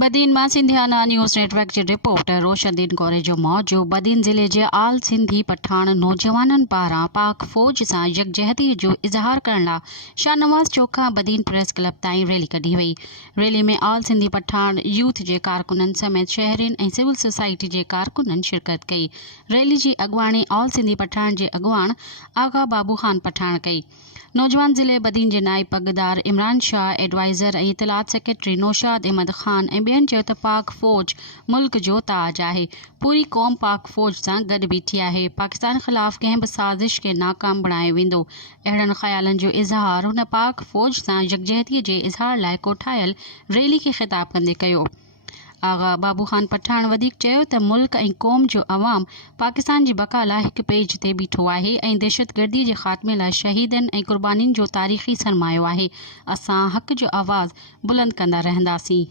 बदीन मां सिंधियाना news network जे रिपोर्टर रोशनदीन गौरे जो मौजू बदीन ज़िले जे आल सिंधी पठाण नौजवाननि पारां पाक फ़ौज सां यकजहतीअ जो इज़हार करण लाइ शाहनवाज़ चौक खां बदीन प्रेस क्लब ताईं रैली कढी वई। रैली में आल सिंधी पठाण यूथ जे कारकुननि समेत शहरियुनि ऐं सिविल सोसाइटी जे कारकुननि शिरकत कई। रैली जी अॻुवाणी आल सिंधी पठाण जे अॻुवाण आगा बाबू ख़ान पठाण कई। नौजवान ज़िले बदीन जे नाइब पगदार इमरान शाह, एडवाइज़र ऐं इतलात सेक्रेटरी नौशाद अहमद ख़ान ऐं ॿियनि चयो त पाक फ़ौज मुल्क जो ताज आहे। पूरी क़ौम पाक फ़ौज सां गॾु बीठी आहे। पाकिस्तान ख़िलाफ़ कंहिं बि साज़िश खे नाकाम बणायो वेंदो। अहिड़नि ख़्यालनि जो इज़हार हुन पाक फ़ौज सां यकजहतीअ जे इज़हार लाइ कोठायल रैली खे ख़िताब कंदे कयो। आगा बाबू ख़ान पठाण वधीक चयो त मुल्क ऐं क़ौम जो अवाम पाकिस्तान जी बका लाइ हिकु पेज ते बीठो आहे ऐं दहशतगर्दी जे ख़ात्मे लाइ शहीदनि ऐं क़ुर्बानीनि जो तारीख़ी सरमायो आहे। असां हक़ जो आवाज़ बुलंद कंदा रहंदासीं।